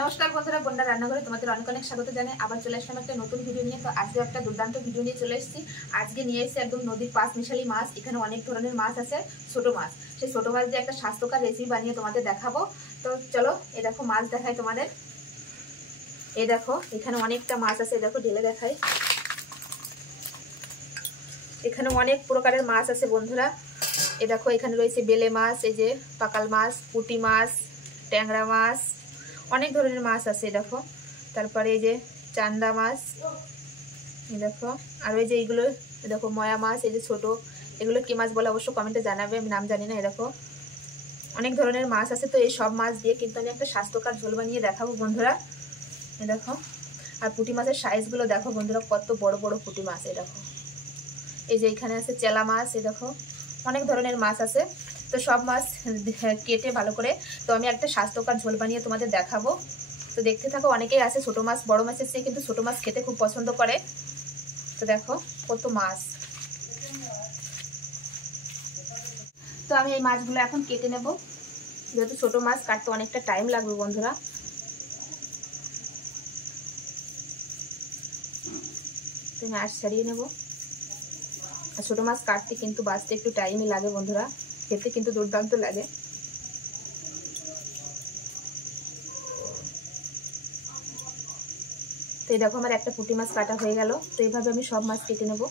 নমস্কার বন্ধুরা, বন্যা রান্নাঘরে তোমাদের অনেক অনেক স্বাগত জানাই। আবার চলে আসলাম একটা নতুন ভিডিও নিয়ে। তো আজকে একটা দুর্দান্ত ভিডিও নিয়ে চলে এসেছি। আজকে নিয়ে এসেছি একদম নদীর পাঁচ মিশালি মাছ। এখানে অনেক ধরনের মাছ আছে, ছোট মাছ। সেই ছোট মাছ দিয়ে একটা স্বাস্থ্যকর রেসিপি বানিয়ে তোমাদের দেখাবো। তো চলো এ দেখো মাছ দেখাই তোমাদের। এই দেখো এখানে অনেকটা মাছ আছে, দেখো ঢেলে দেখাই। এখানে অনেক প্রকারের মাছ আছে বন্ধুরা। এ দেখো এখানে রয়েছে বেলে মাছ, এই যে পাকাল মাছ, পুঁটি মাছ, ট্যাংরা মাছ, অনেক ধরনের মাছ আছে দেখো। তারপরে এই যে চান্দা মাছ, এই দেখো। আর ওই যে এইগুলো দেখো ময়া মাছ, এই যে ছোট, এগুলো কি মাছ বলে অবশ্য কমেন্টে জানাবে, আমি নাম জানি না। এই দেখো অনেক ধরনের মাছ আছে। তো এই সব মাছ দিয়ে কিন্তু আমি একটা স্বাস্থ্যকর ঝোল বানিয়ে দেখাবো বন্ধুরা। এই দেখো। আর পুঁটি মাছের সাইজগুলো দেখো বন্ধুরা, কত বড় বড় পুঁটি মাছ। এই দেখো এই যে এখানে আছে চেলা মাছ, এই দেখো অনেক ধরনের মাছ আছে। তো সব মাছ কেটে ভালো করে তো আমি একটা স্বাস্থ্যকর ঝোল বানিয়ে তোমাদের দেখাবো। তো দেখতে থাকো। অনেকেই আছে ছোট মাছ বড় মাছের চেয়ে কিন্তু ছোট মাছ খেতে খুব পছন্দ করে। তো দেখো কত মাছ। তো আমি এই মাছগুলো এখন কেটে নেব, যেহেতু ছোট মাছ কাটতে অনেকটা টাইম লাগবে বন্ধুরা। তো আমি আঁশ ছাড়িয়ে নেব। আর ছোট মাছ কাটতে কিন্তু বাঁচতে একটু টাইমই লাগে বন্ধুরা, খেতে কিন্তু দুর্দান্ত লাগে। তো এই দেখো আমার একটা পুঁটি মাছ কাটা হয়ে গেল। তো এইভাবে আমি সব মাছ কেটে নেব।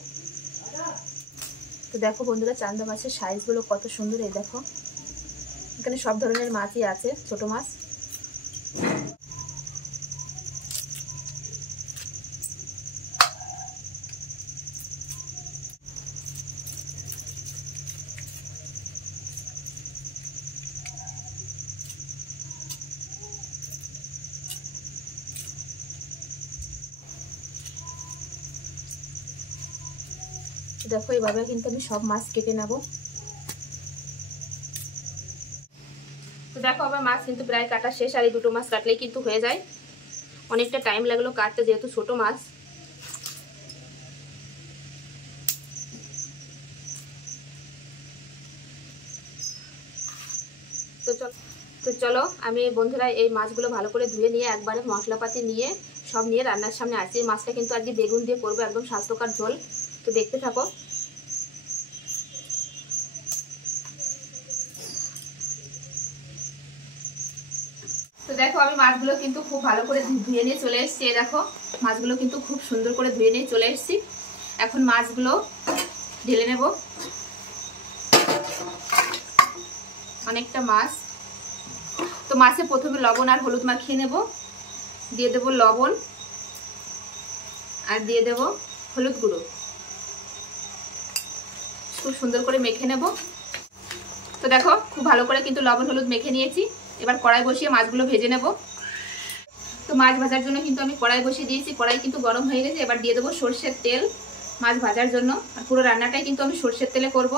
তো দেখো বন্ধুরা চান্দা মাছের সাইজগুলো কত সুন্দর। এই দেখো এখানে সব ধরনের মাছই আছে, ছোট মাছ। দেখো এইভাবে কিন্তু আমি সব মাছ কেটে নেব। তো দেখো আবার মাছ কিন্তু প্রায় কাটা শেষ। আর এই দুটো মাছ কাটলেই কিন্তু হয়ে যায়। অনেকটা টাইম লাগলো কাটতে, যেহেতু ছোট মাছ। তো চলো আমি বন্ধুরা এই মাছগুলো ভালো করে ধুয়ে নিয়ে একবারে মশলাপাতি নিয়ে সব নিয়ে রান্নার সামনে আসছি। এই মাছটা কিন্তু আজকে বেগুন দিয়ে করবো, একদম স্বাস্থ্যকর ঝোল। তো দেখতে থাকো। তো দেখো আমি মাছগুলো কিন্তু খুব ভালো করে ধুয়ে নিয়ে চলে এসেছি। এই দেখো মাছগুলো কিন্তু খুব সুন্দর করে ধুয়ে নিয়ে চলে এসেছি। এখন মাছগুলো ঢেলে নেব। অনেকটা মাছ। তো মাছে প্রথমে লবণ আর হলুদ মাখিয়ে নেব। দিয়ে দেব লবণ আর দিয়ে দেব হলুদ গুঁড়ো। খুব সুন্দর করে মেখে নেব। তো দেখো খুব ভালো করে কিন্তু লবণ হলুদ মেখে নিয়েছি। এবার কড়াই বসিয়ে মাছগুলো ভেজে নেব। তো মাছ ভাজার জন্য কিন্তু আমি কড়াই বসিয়ে দিয়েছি। কড়াই কিন্তু গরম হয়ে গেছে। এবার দিয়ে দেবো সরষের তেল মাছ ভাজার জন্য। আর পুরো রান্নাটাই কিন্তু আমি সরষের তেলে করব।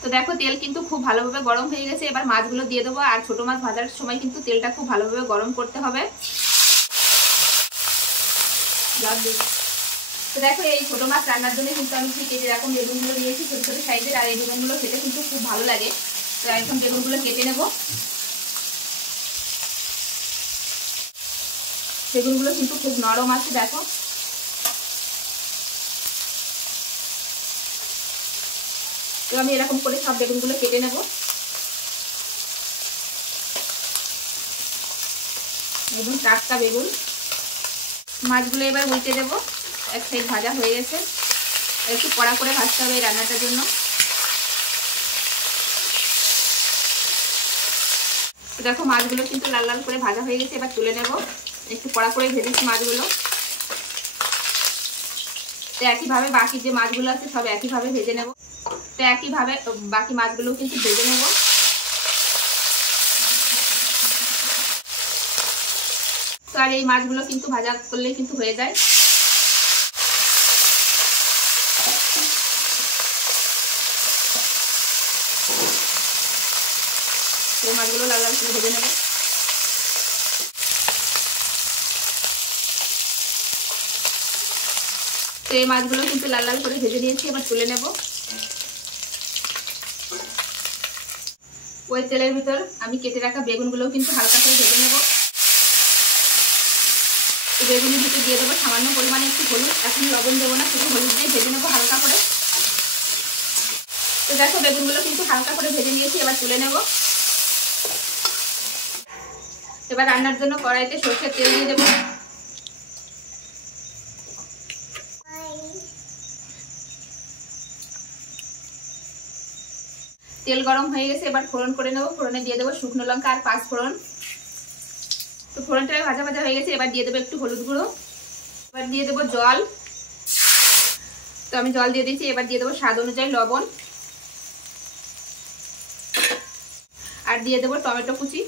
তো দেখো তেল কিন্তু খুব ভালোভাবে গরম হয়ে গেছে। এবার মাছগুলো দিয়ে দেবো। আর ছোট মাছ ভাজার সময় কিন্তু তেলটা খুব ভালোভাবে গরম করতে হবে। তো দেখো এই ছোট মাছ রান্নার জন্য কিন্তু আমি ঠিক এই যেরকম বেগুনগুলো নিয়েছি ছোট ছোট সাইজের। আর এই বেগুনগুলো খেতে কিন্তু খুব ভালো লাগে। তো এখন বেগুনগুলো কেটে নেব। বেগুনগুলো কিন্তু খুব নরম আছে দেখো। তো আমি এরকম করে সব বেগুনগুলো কেটে নেব। একদম টাটকা বেগুন। মাছগুলো এবার উল্টে দেব। এক সাইড ভাজা হয়ে গেছে। একটু কড়া করে ভাজতে হবে এই রান্নাটার জন্য। দেখো মাছগুলো কিন্তু লাল লাল করে ভাজা হয়ে গেছে। এবার তুলে নেব। একটু কড়া করে ভেজেছি মাছগুলো। তো একইভাবে বাকি যে মাছগুলো আছে সব একইভাবে ভেজে নেব। তো একইভাবে বাকি মাছগুলো কিন্তু ভেজে নেব। তো আর এই মাছগুলো কিন্তু ভাজা করলেই কিন্তু হয়ে যায়। এই মাছগুলো লাল লাল করে ভেজে নেব। তো এই মাছগুলো কিন্তু লাল লাল করে ভেজে নিয়েছি। এবার তুলে নেব। ওই তেলের ভিতর আমি কেটে রাখা বেগুনগুলোও কিন্তু হালকা করে ভেজে নেব। বেগুনের ভিতরে দিয়ে দেবো সামান্য পরিমাণে একটু হলুদ, এখন লবণ দেবো না, শুধু হলুদ দিয়ে ভেজে নেবো হালকা করে। তো দেখো বেগুনগুলো কিন্তু হালকা করে ভেজে নিয়েছি, এবার তুলে নেব। এবার রান্নার জন্য কড়াইতে সরষের তেল দিয়ে দেবো। তেল গরম হয়ে গেছে, এবার ফোড়ন করে নেব। ফোড়নে দিয়ে দেবো শুকনো লঙ্কা আর 5 ফোড়ন। তো ফোড়নটা ভাজা ভাজা হয়ে গেছে, এবার দিয়ে দেবো একটু হলুদ গুঁড়ো। এবার দিয়ে দেবো জল। তো আমি জল দিয়ে দিয়েছি, এবার দিয়ে দেবো স্বাদ অনুযায়ী লবণ, আর দিয়ে দেবো টমেটো কুচি।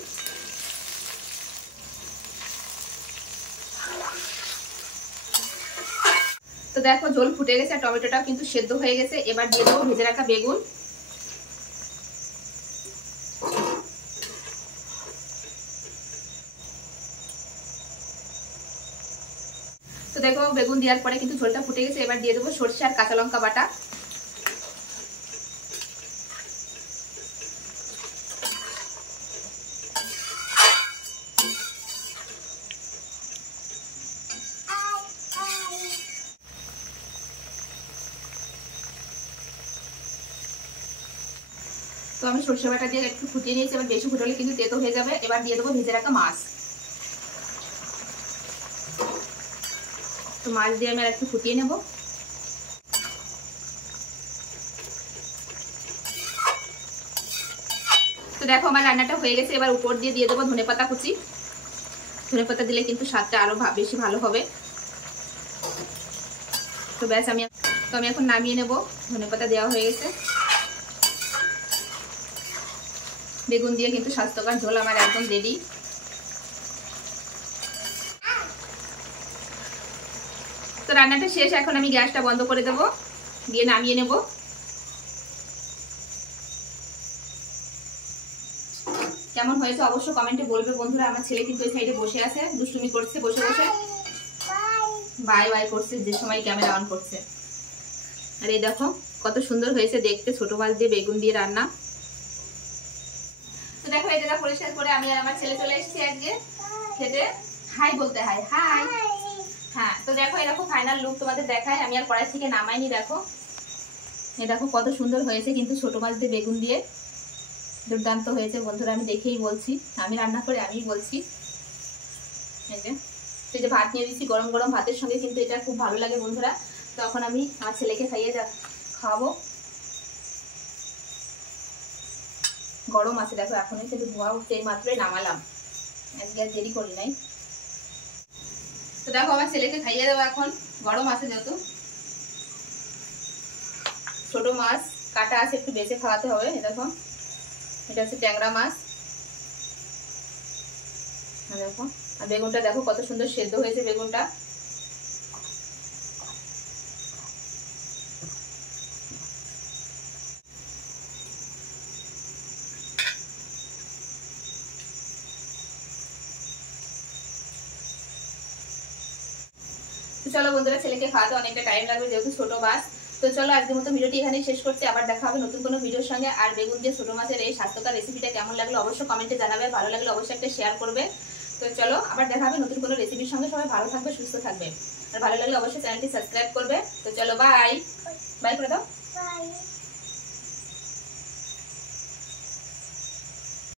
তো দেখো ঝোল ফুটে গেছে আর টমেটোটাও কিন্তু সেদ্ধ হয়ে গেছে। এবার দিয়ে দেবো ভেজে রাখা বেগুন। তো দেখো বেগুন দেওয়ার পরে কিন্তু ঝোলটা ফুটে গেছে। এবার দিয়ে দেবো সরষে আর কাঁচা লঙ্কা বাটা। তো আমি সরষে বাটা দিয়ে একটু ফুটিয়ে নিয়েছি, এবার বেশি ফুটলে কিন্তু তেতো হয়ে যাবে। এবার দিয়ে দেবো ভেজে রাখা মাছ। তো মাছ দিয়ে আমি আর একটু ফুটিয়ে নেব। তো দেখো আমার রান্নাটা হয়ে গেছে। এবার উপর দিয়ে দিয়ে দেবো ধনেপাতা কুচি। ধনেপাতা দিলে কিন্তু স্বাদটা আরো বেশি ভালো হবে। তো ব্যাস আমি এখন নামিয়ে নেব। ধনেপাতা দেওয়া হয়ে গেছে। বেগুন দিয়ে কিন্তু স্বাস্থ্যকর ঝোল আমার একদম রেডি। তো রান্নাটা শেষ, এখন আমি গ্যাসটা বন্ধ করে দেবো, দিয়ে নামিয়ে নেব। কেমন হয়েছে অবশ্যই কমেন্টে বলবে বন্ধুরা। আমার ছেলে কিন্তু ওই সাইডে বসে আছে, দুষ্টুমি করছে বসে বসে, বাই বাই করছে যে সময় ক্যামেরা অন করছে। আর এই দেখো কত সুন্দর হয়েছে দেখতে, ছোট মাছ দিয়ে বেগুন দিয়ে রান্না। তো দেখো এই জায়গা পরিষ্কার করে আমি আর আমার ছেলে চলে এসেছি আজকে খেতে। হাই বলতে হয়, হাই। হ্যাঁ, তো দেখো এরকম ফাইনাল লুক তোমাদের দেখায়। আমি আর কড়াই থেকে নামাইনি। দেখো এই দেখো কত সুন্দর হয়েছে কিন্তু ছোট মাছ দিয়ে বেগুন দিয়ে, দুর্দান্ত হয়েছে বন্ধুরা। আমি দেখেই বলছি, আমি রান্না করে আমিই বলছি। এই যে ভাত নিয়ে দিচ্ছি, গরম গরম ভাতের সঙ্গে কিন্তু এটা খুব ভালো লাগে বন্ধুরা। তখন আমি আমার ছেলেকে খাওয়াবো। গরম আছে দেখো, এখনই কিন্তু ধোয়া উঠছে, এই মাত্রই নামালাম, আজকে আর দেরি করি নাই। তো দেখো আমার ছেলেকে খাইয়ে দেবো এখন, গরম আছে যেহেতু। ছোট মাছ কাটা আছে, একটু বেছে খাওয়াতে হবে। দেখো এটা হচ্ছে ট্যাংরা মাছ। দেখো আর বেগুনটা দেখো কত সুন্দর সেদ্ধ হয়েছে বেগুনটা। চলো বন্ধুরা, ছেলেকে খাওয়াতে অনেকটা টাইম লাগবে যেহেতু ছোট মাছ। তো চলো আজকের মতো ভিডিওটি এখানেই শেষ করছি। আবার দেখা হবে নতুন কোনো ভিডিওর সঙ্গে। আর বেগুন দিয়ে ছোট মাছের এই স্বাস্থ্যকর রেসিপিটা কেমন লাগলো অবশ্যই কমেন্টে জানাবে। ভালো লাগলে অবশ্যই একটা শেয়ার করবে। তো চলো আবার দেখা হবে নতুন কোনো রেসিপির সঙ্গে। সবাই ভালো থাকবে, সুস্থ থাকবে, আর ভালো লাগলে অবশ্যই চ্যানেলটি সাবস্ক্রাইব করবে। তো চলো বাই বাই করে দাও।